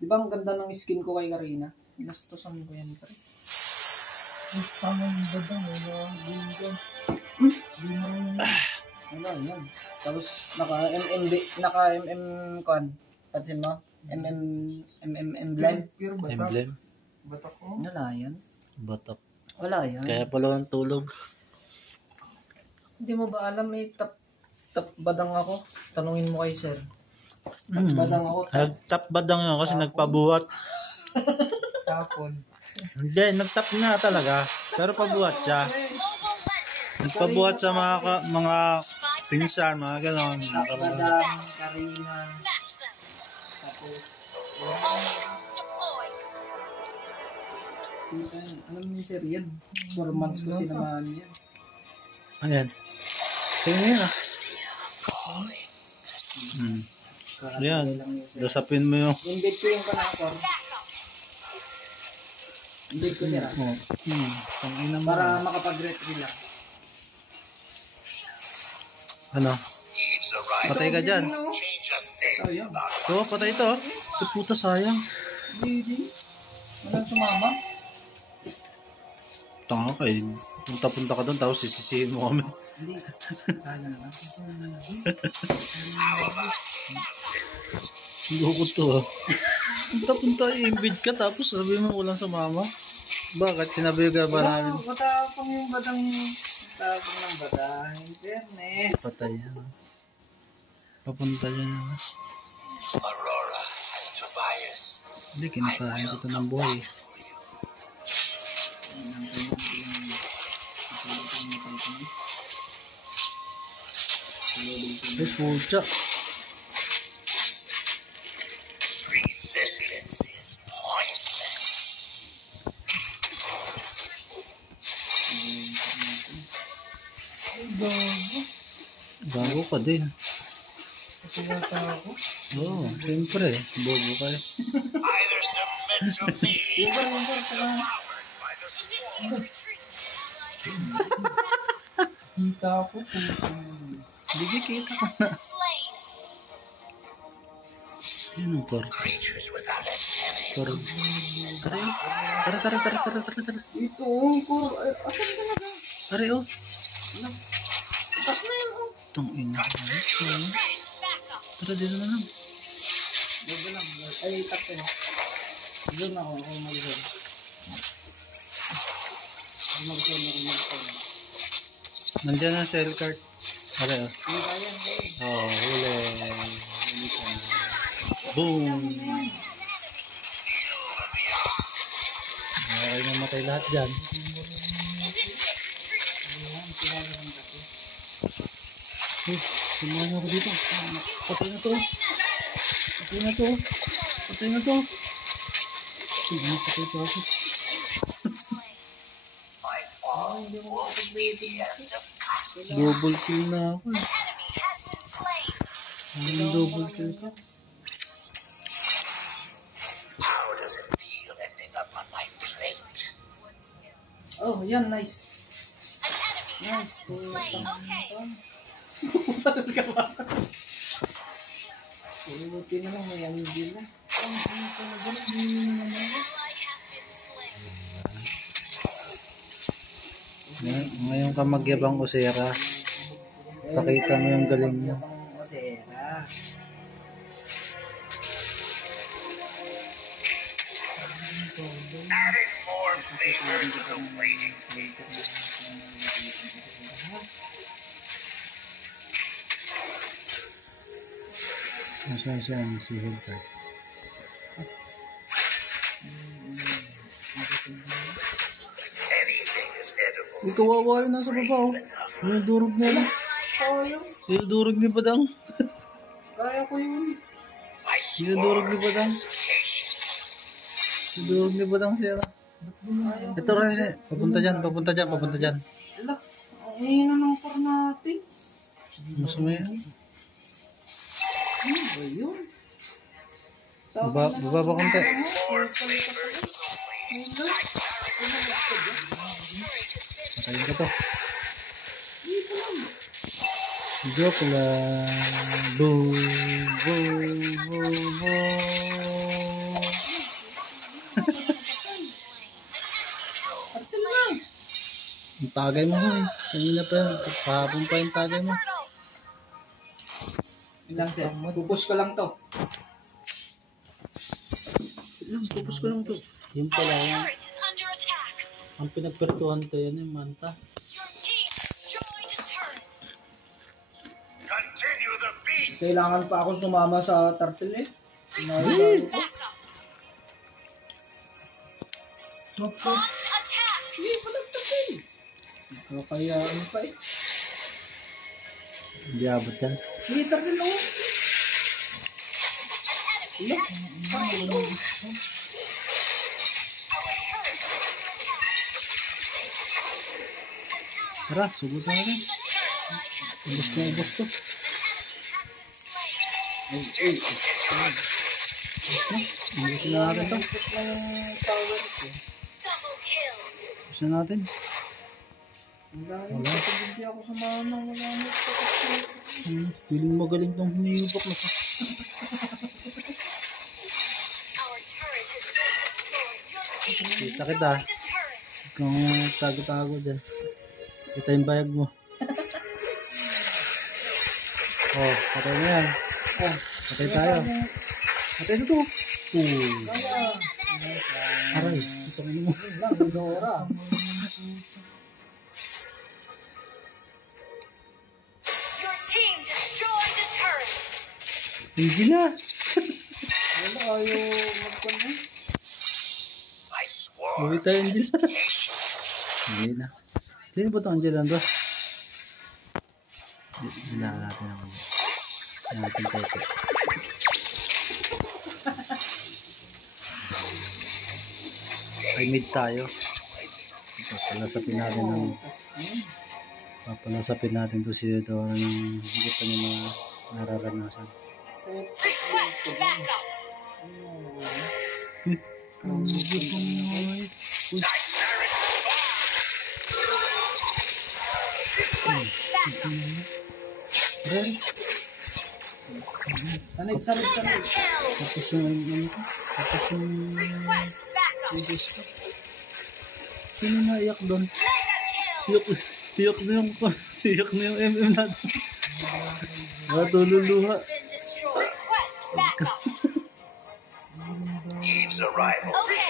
Di ba ang ganda ng skin ko kay Karina? Inastosan ko yan, pre. Tamang badang, wala. Ano, yan. Tapos, naka-MM kuan. Pansin mo? emblem. Pure batak. Emblem. Batak ko. Wala yan. Batak. Wala yan. Kaya pala ang tulog. Hindi mo ba alam, may tap badang ako? Tanungin mo kay sir. Tap badang ako. Nag-tap badang yun kasi nagpabuhat. Tapon. Hindi, nag-tap na talaga. Pero pabuhat siya. Nagpabuhat sa mga pinsan, mga gano'n. Badang, Karina. Tapos, alam niyo sir yan. 4 months ko sinamahan yan. Ayan. Sa'yo yan ah. Ayan. Dasapin mo yung... Invite ko yung kanakor. Invite ko siya. Para makapag-relax. Ano? Patay ka dyan. Oh, yan. Oo, patay ito. Ay, puta, sayang. Hindi. Walang sumama. Tanga ka eh. Punta-punta ka doon tapos sisisihin mo kami. Hindi. Sayang na. Loko to ah. Punta-punta, i-invite ka tapos sabi mo walang sumama. Bakit? Sinabi ka ba namin? Matapang yung badang. Matapang ng badang. Internet. Patay yan. Papunta dyan. Aurora and Tobias. Hindi, kinakain ko ito ng buhay. Ay, pucha. Resistance is pointless. Bago ka din. Kasi yata ako. Oo, siyempre. Bobo ka eh. Either submit to me by the sword. Kita ako. Hindi kita ka na. Yan ang par. Creatures without antennae. Tara. Ito, kur. Asan ka na ba? Tara, oh. Pas na yun, oh. Itong ina. Tara, dito na lang. Doon lang. Ay, tapos na. Doon ako mag-zone. Mag-zone. Nandiyan ang cell card. Tara, oh. Hindi kaya. Oh, huli. Boom! Okay, mamatay lahat dyan. Sumuha ako dito. Patay na to. Sige, patay pa ako. Double kill na ako. Double kill ka. How does it feel ending up on my plate? Oh, yan, nice. Nice. Buti na lang, may amigil na. Ngayon ka magyabang Osera. Pakita mo yung galing niya. Osera. Adding more flavor to the waiting table. Nasaan si Hilbert? Anything is edible. Ikaw kawawa yun nasa baba oh. Yung durog nila. Yung durog ni Badang. Kaya ko yun. My Yung durog ni Badang. patience. Yung durog ni Badang Sierra. Ito rin. Papunta dyan. Wala. Ang hina ng par natin. Masama yan. Ano ba yun? Baba ba konti? Patayin ko to. Joke lang. Boom. Tagay mo ho eh. Kanina pa yan. Kahapon pa yung tagay mo. Ilang sir. Pupus ko lang to. Pupus ko lang to. Yung pala Our yan. turret is under attack. Ang pinagpertuhan to yan yung manta. Your team destroyed a turret. Continue the beast. Kailangan pa ako sumama sa turtle eh. Request backup. Launch attack. Kakayaan pa eh. Hindi abot yan. Sige, turtle oh. Tara, sugod na natin. Ubus na ubus to. Ubus na natin to. Pupus na yung power ko. Double kill. Ubus na natin. Wala. Hindi ako sumama. Wala mo sa turtle. Feeling magaling tong hinihibok na pa. Our turret has been destroyed. Your team Kita kita. destroyed a turret. Kung tago-tago dyan. Kita yung bayag mo. Oh, patay na yan. Oh, Patay tayo. Patay na to. Aray, ito ano mo. lang, Dora. Your team destroyed a turret. Hindi na. Wala kayo magkano. I swore. Uwi tayo hindi na. Hindi na. Sino ba ito ang dyan doon? Hindi na natin ako. Hindi natin tayo. Ay mid tayo. Papalasapin natin ng papalasapin natin to si Dora ng hindi pa niya mga nararanasan. Request backup. Sanib. Kill. Tapos yung ano ko? Tapos yung Request backup. Diyos ko. Sino naiyak doon? Mega kill. Iyak na yung iyak na yung MM natin. Matululuha. Been destroyed. Request backup. Eve's arrival. Okay.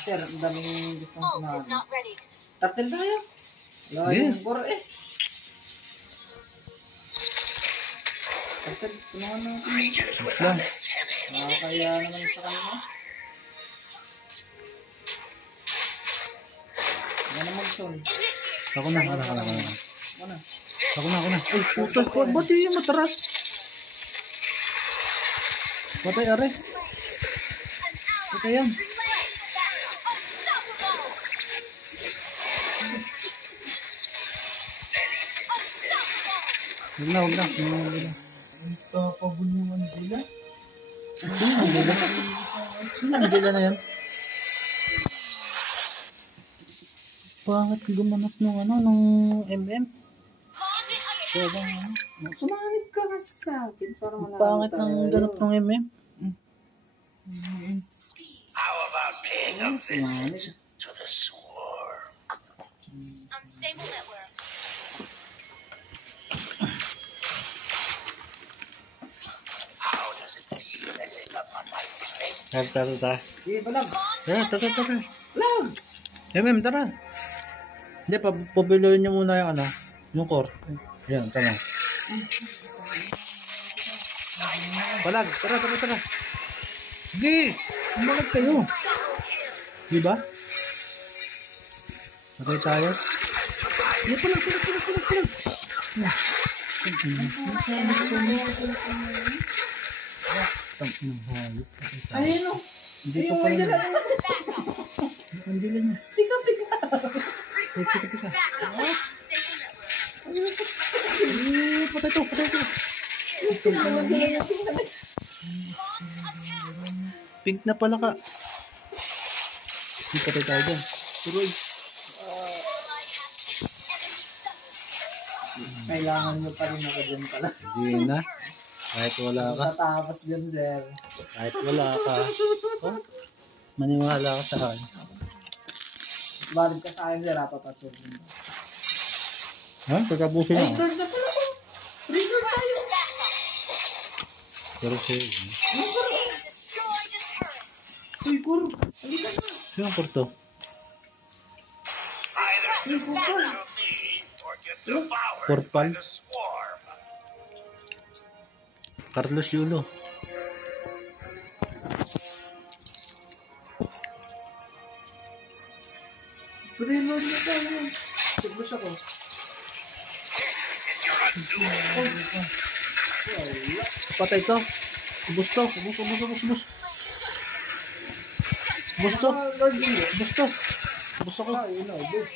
Sir, ang daming gustong Ult is sumama. not ready. Turtle tayo. Wala Yeah. yung core eh. Turtle, tulungan natin. Creatures Lang. without antennae. Nakakaya naman sa kanila. Wala na mag-sol. Initiate. Ako na. Wala. Ako na. Ay, putas po. Ba't yung matras? Patay, are. Patay yan. Huwag na. Unstoppable yung Angela. Sino ang dila na yan? Bakit gumanap nung MM? Kaya bang Sumanib ka kasi sa akin para malaman pangit ng ganap ng MM? How about paying a visit to the swarm? Unstable network. How does it feel ending up on my plate? Tara. Sige, balag. Tara. Balag! MM, tara. Hindi, pabiluin niyo muna yung yung core. Yan, tama. Balag, tara. Sige, umalag kayo. Di ba? Patay tayo. Di, palag. Ayun o. Hindi pa pala na. Ang dila niya. Tika. Ay, pika. Patay to. Pink na pala ka. Hindi patay tayo dyan. Turoy. Kailangan nyo pa rin ako dyan pala. Hindi na. Kahit wala ka. Tatapos dyan, sir. Kahit wala ka. Oh, maniwala ka sa akin. Valid ka sa akin, sir. Papapasukin. Ha? Pagkapusin na. Turn na pala ko. Return tayo. Pero siya. Destroy the turret. Uy, Kur. Halika na. Sino ang kurto? Either Uy, Kur. to me or get devoured Korpal? by the swarm. Carlos Yulo. Pre-load na tayo. Sigos ako. Patay to. Ubus to. Ubus. Ubus to. Lord, hindi. Ubus to. Ubus ako. Ayun na, ubos.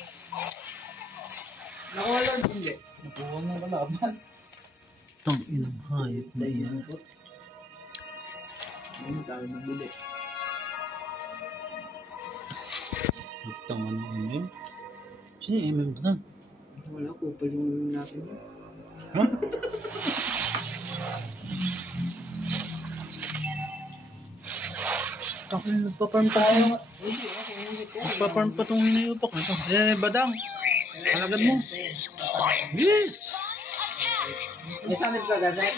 Nakuha, Lord, hindi. Nakuha ng kalaban. Tang inang hayop na iyan. Ayun, tayo magbili. Tang ano MM? Sino yung MM na? Wala, kupal yung natin. Ha? Tapos nagpaparm pa tayo. Nagpaparm pa itong hinayupak na ito. Badang. Alagad mo. Yes! May sanib ka, gazay?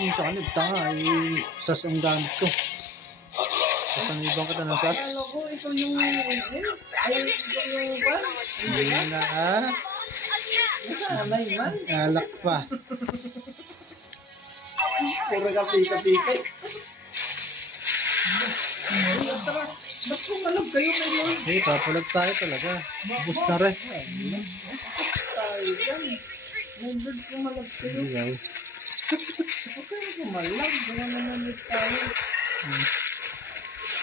Yung sa kanib, tanga. Sas ang gamit ko. Sasaniban kita ng sas. Ano ko, ito yung... Ayun, ito yung... Hindi na ah. Alay man. Alak pa. Puro ka pika-pika. Atras. Ba't pumalag kayo ngayon? Eh, papalag tayo talaga. Bus na rin. Tayo yan. Nandun pumalag kayo. Ay, Huwag kayo pumalag. Gawa naman ulit tayo.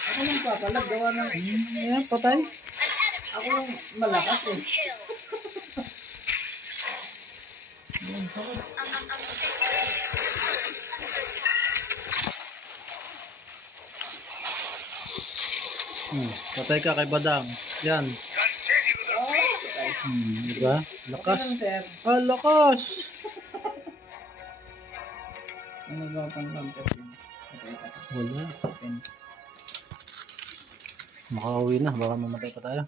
Ako lang papalag. Gawa ng... ayan, patay. Ako lang malakas eh. Patay ka kay Badang. Yan. Continue the feast. Diba? Lakas. Ano sir? Ah, lakas. Ano ba pang counter yun? Wala. Fence. Makauwi na. Baka mamatay pa tayo.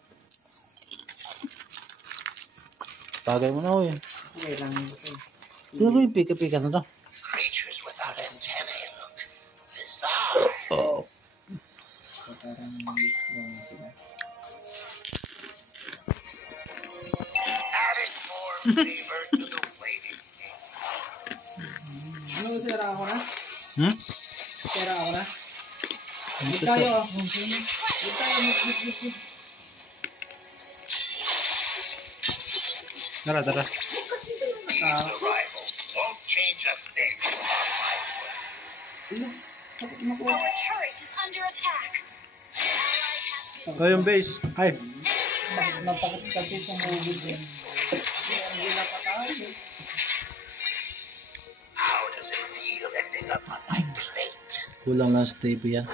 Tagay mo na ako eh. Okay lang ito. Sino ko yung pika-pika na to? Creatures without antennae look bizarre. Oh. So, parang miss lang sila. Adding more flavor to the waiting game. Ano, sira ako na? Hmm? Sira ako na? Ano Huwag to? tayo ah. Huwag tayo. Huwag. Tara, tara. Ah, Arrival won't change a thing. Our turret is under attack. Oh, yung base. Ay. Napakit kasi sa movie din. Ang gila pa tayo. How does it feel ending up on my plate? Kulang lang sa tape yan.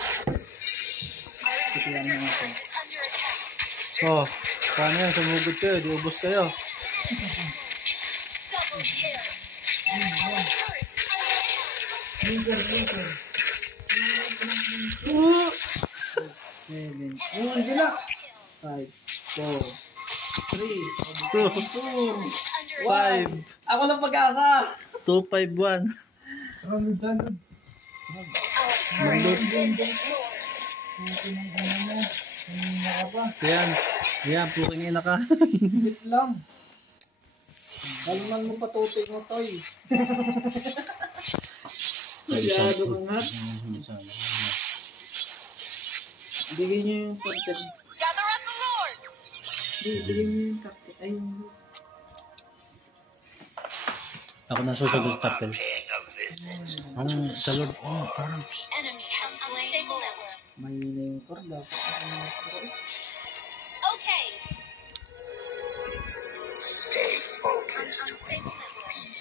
Kitiyan mo ako. Under attack. Oh. Paano yan? Sumugod kayo. Di ubos kayo. Double kill. Our turret is under attack. 7. Oh, ang gila. 5, 4, 3, 2, 5. 1. Ako lang pag-asa. 2, 5, 1. Our turret has been destroyed. Yan. Yan. Puking ina ka. Bit lang. Kalman mo patutoy mo, Toy. Masyado kang hat. Bigyan niyo yung captain. Gather up the Lord. Bigyan niyo yung captain. Ay, yung... Ako na susunod sa turtle. Paying a visit. Ang sa Lord. Oh, parang. The enemy has slain the Lord. Mahina yung korda. Okay. Stay focused.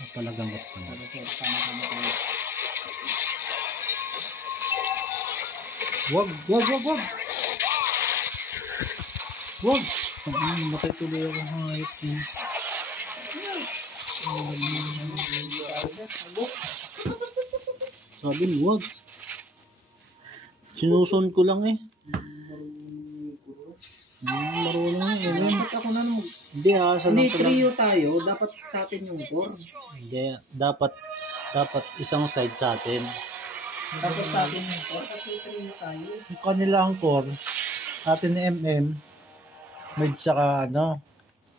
Napalagamot pa na. Wag. Wag. Matay tuloy ako hayop niya. Sabi mo, wag. Sinusun ko lang eh. Marunong eh. Dapat ako na nung... Hindi sa Hindi, lang to lang. trio tayo. Dapat sa atin yung core. Hindi, dapat isang side sa atin. Dapat sa atin yung core. Kasi trio tayo. Yung kanilang core, atin ni MM, med saka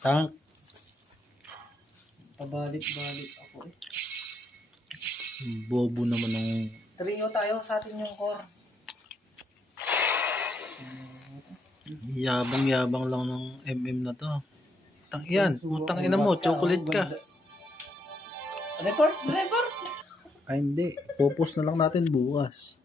tank. Pabalik-balik ako eh. Bobo naman ng... Trio tayo, sa atin yung core. Yabang-yabang lang ng MM na to. Yan, utang ina mo, chocolate ka. Report! Ay hindi, pupus na lang natin bukas.